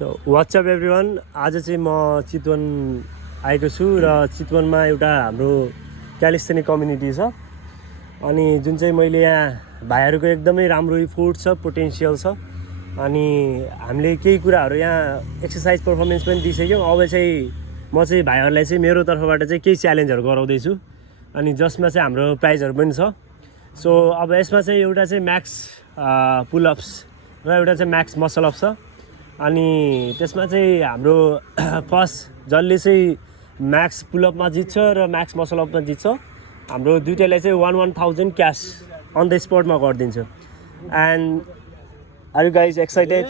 So WhatsApp everyone, आज चाहिँ म चितवन आएको छु र चितवनमा एउटा हाम्रो क्यालिस्थेनिक कम्युनिटी छ। अनि जुन चाहिँ मैले यहाँ भाइहरूको एकदमै राम्रो इफोर्ट छ, पोटेन्सियल छ। अनि हामीले केही कुराहरू यहाँ एक्सर्साइज पर्फर्मेन्स पनि दिइसक्यौँ। अब चाहिँ म चाहिँ भाइहरूलाई चाहिँ मेरो तर्फबाट चाहिँ केही च्यालेन्जहरू गराउँदैछु, अनि जसमा चाहिँ हाम्रो प्राइजहरू पनि छ। सो अब यसमा चाहिँ एउटा चाहिँ म्याक्स पुलअप्स र एउटा चाहिँ म्याक्स मसलअप छ। अनि त्यसमा चाहिँ हाम्रो फर्स्ट जसले चाहिँ म्याक्स पुलअपमा जित्छ र म्याक्स मसलअपमा जित्छ, हाम्रो दुइटैलाई चाहिँ 1,000 क्यास अन द स्पटमा गरिदिन्छ। And are you guys excited?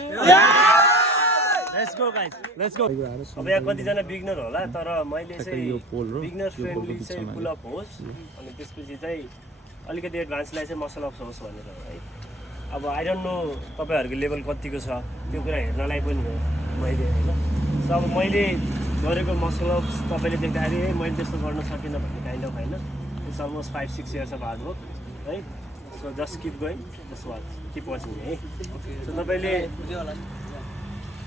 Let's go guys, let's go. अब यहाँ कतिजना बिगनर होला, तर मैले चाहिँ बिगनर फ्रेन्डली चाहिँ पुलअप होस्, अनि त्यसपछि चाहिँ अलिकति एडभान्सलाई चाहिँ मसलअप होस् भनेर है। अब आई डोन्ट नो तपाईँहरूको लेभल कतिको छ, त्यो कुरा हेर्नलाई पनि हो मैले, होइन। सो अब मैले गरेको मसलअप्स तपाईँले देख्दाखेरि मैले त्यस्तो गर्न सकिनँ भन्ने काइन्ड अफ, होइन। It's almost 5-6 years of hard work है। So just keep going, just watch, keep watching है। सो तपाईँले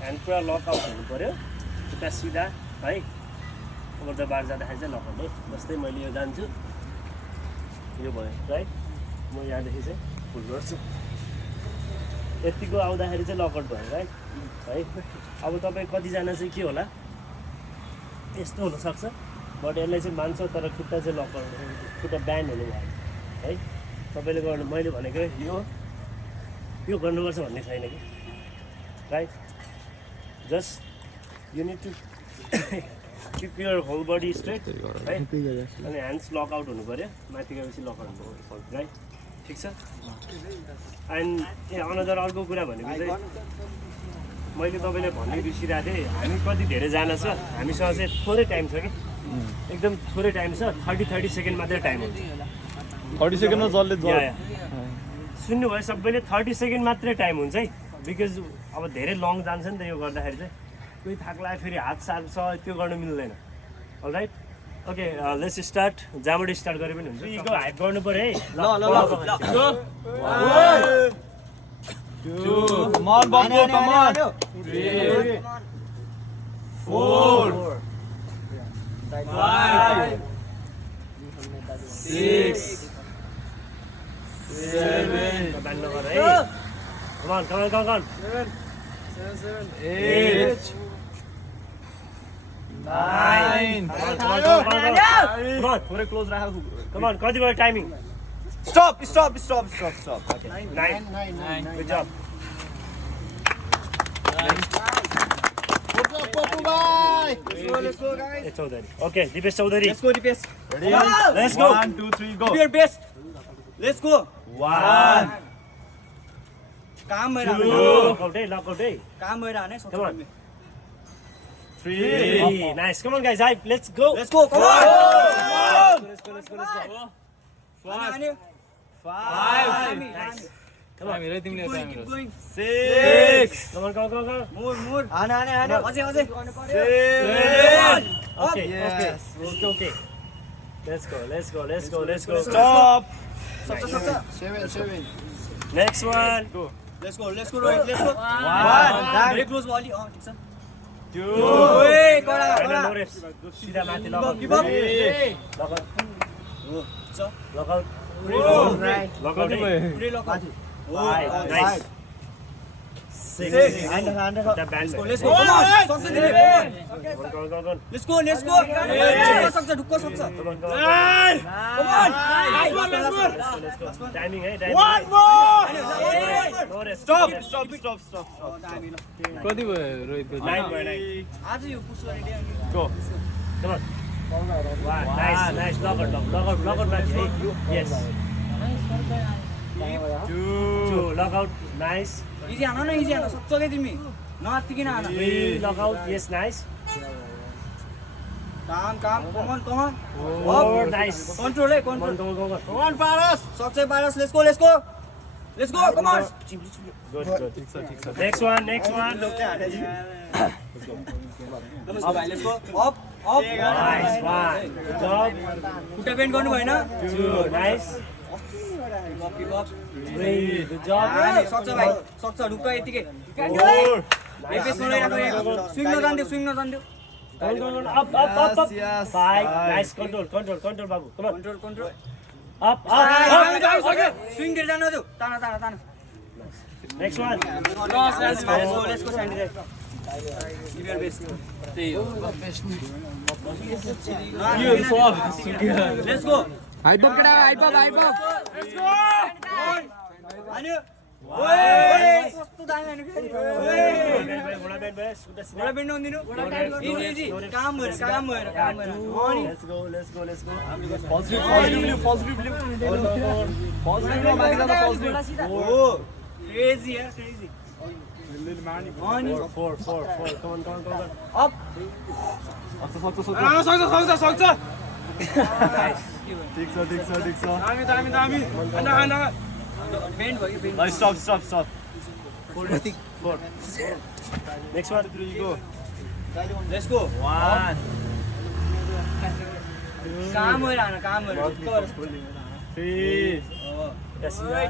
ह्यान्ड पुरा लकआउट हुनु पऱ्यो, उता सिधा है। ओभर द बार जाँदाखेरि चाहिँ लकआउट है। जस्तै मैले यो जान्छु, यो भयो राइट। म यहाँदेखि चाहिँ फुल गर्छु, यतिको आउँदाखेरि चाहिँ लकआउट भयो राइट है। अब तपाईँ कतिजना चाहिँ के होला, यस्तो हुनसक्छ, बट यसलाई चाहिँ मान्छ, तर खुट्टा चाहिँ लकआउट, खुट्टा ब्यान्ड हुनु भयो है। तपाईँले गर्नु, मैले भनेको यो गर्नुपर्छ भन्ने छैन कि, right. Just you need to keep your whole body straight है। अनि ह्यान्ड्स लकआउट हुनु पऱ्यो, माथि गएपछि लकआउट हुनु पऱ्यो, राइट। ठिक छ। एन्ड अनदर अर्को कुरा भनेको चाहिँ मैले तपाईँलाई भन्ने बिर्सिरहेको थिएँ, हामी कति धेरैजना छ, हामीसँग चाहिँ थोरै टाइम छ कि, एकदम थोरै टाइम छ। 30 सेकेन्ड मात्रै टाइम हुन्छ। 30 सेकेन्डमा जसले सुन्नुभयो सबैले, 30 सेकेन्ड मात्रै टाइम हुन्छ है। बिकज अब धेरै लङ जान्छ नि त यो गर्दाखेरि चाहिँ, कोही थाक लाग्यो फेरि हात सार्छ, त्यो गर्नु मिल्दैन। All right, okay, let's start. जहाँबाट स्टार्ट गरे पनि हुन्छ, यीको हाइट गर्नु पऱ्यो है। ल 1 2 come on Bambo, come on 3 4 5 6 7 Come on 7 8 9 Come on, थोरै क्लोज राख। come on, कति भयो timing? Stop. Okay. 9. Good job. Let's go guys. Chaudhary. Okay, Dipesh Chaudhary. Let's go Dipesh. Ready? Let's go. 1 2 3 go. Do your best. Let's go. 1 काम भएर Lockout day. काम भएर आने Come on. 3 Nice. Come on guys, let's go. Let's go. Come on. Let's go. 5 Nice. Come on. keep going 6 Come on. more आने अझै 7 Okay. Yes. Okay. Let's go. Stop. सक्छ 7 Next one. Go. Let's go Rohit let's go 1 very close volley ठिक छ 2 ओए कडा No rest. सिधा माथि लकआउट. Keep up. Lockout. छ Lockout. right Lockout. पुरै lock Nice. 6. The band. let's go come on सक्छ दिने Go. let's go सक्छ ढुक्क सक्छ Come on. come on Let's go. Timing, hey. One more. No rest. Stop. कति भयो 9.9. आज यो पुस ready Go. Come on. One. Nice. Lockout match. Hey. Yes. 2. Lockout. Nice. Easy आन न इजी आन सक्छ के तिमी नआत्तिकिन आन 3. Lockout. Yes. Nice. काम come on 4. Nice. control है control Go. Come on Paras. सक्छ Paras let's go come on Good. Next one. अब भाइ let's go up Nice. 1. Good job. खुट्टा बेन्ड गर्नु भएन 2. Nice. keep up 3. Good job. सक्छ भाइ सक्छ ढुक्क यतिकै 4 बेस नराख्नु swing नजान्दियो Up, up, up, up. Yes, 5. five. Nice control, control, control, Babu. Come on. Control Up, up, up. Swing दिएर जानु तान Next one. Let's go sandy give your best let's go hype up केटा hype up let's go हान्यो ओए कस्तो दामी हान्यो Bola bend, best. Sudah घोडा sini. Bend नदिनु easy काम भएर अनि Let's go, let's go, let's go. positive माथि जाँदा positive ओ क्रेजी यार क्रेजी अनि 4, 4, 4. Come on, come on, come on. Up सक्छ ठिक छ बेन्ड भयो बेन्ड ल stop 4 Next one. 3 go let's go 1 काम भएर हान काम भएर 3 Sudah sini.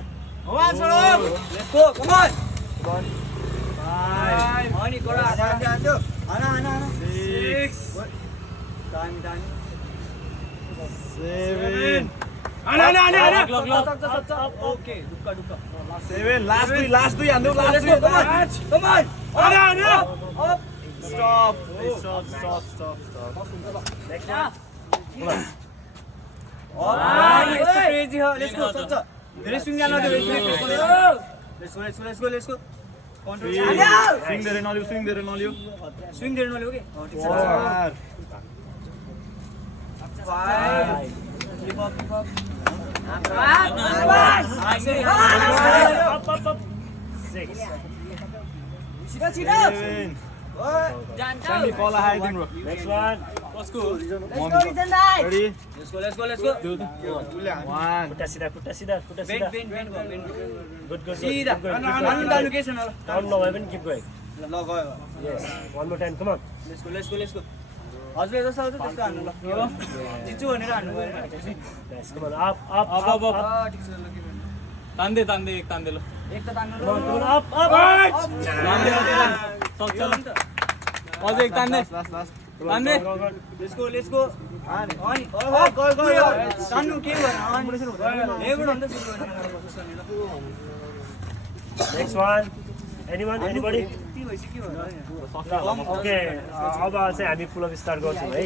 Let's go come on Come on. 5 अनि गोडा हान्यो हाना 6 दामी 7 ओके ढुक्का 7 लास्ट दुई हान्नु let's go come on up stop Next one. Crazy हो लेट्स गो सक्छ धेरै स्विङ जान लेट्स गो कन्ट्रोल स्विङ धेरै नलियो स्विङ दिएर नलियो के ठिक छ 4 Keep up. Up, up, up. 6. 7 Sandy call hiding bro Next one. Let's go. ready Let's go. 1 Putar sida, putar sida, putar sida. Bend. Good, good, Sida. good. Anu dalu ke छैन ल. Down low, Evan, keep going. ल गयो. Yes. One more time, come on. Let's go. हजुरले जस्तो आउँछ त्यस्तो हान्नु ल. जित्छु भनेर हान्नु भएन. Nice, come on. Up. ठिक छ ल के भन्नु. तान्दे एक तान्दे ल एक त तान्नु Come on, come on. ल. Up. सक्छ ल अझ एक तान्दे तान्दे Go, go. Let's go. अनि गयो. तान्नु के गर्न? अनि लेबर भन्दा सुरु गर्न. Next one. Anyone? Anybody? के भइसक्यो Okay. अब चाहिँ हामी पुल अफ स्टार्ट गर्छौँ है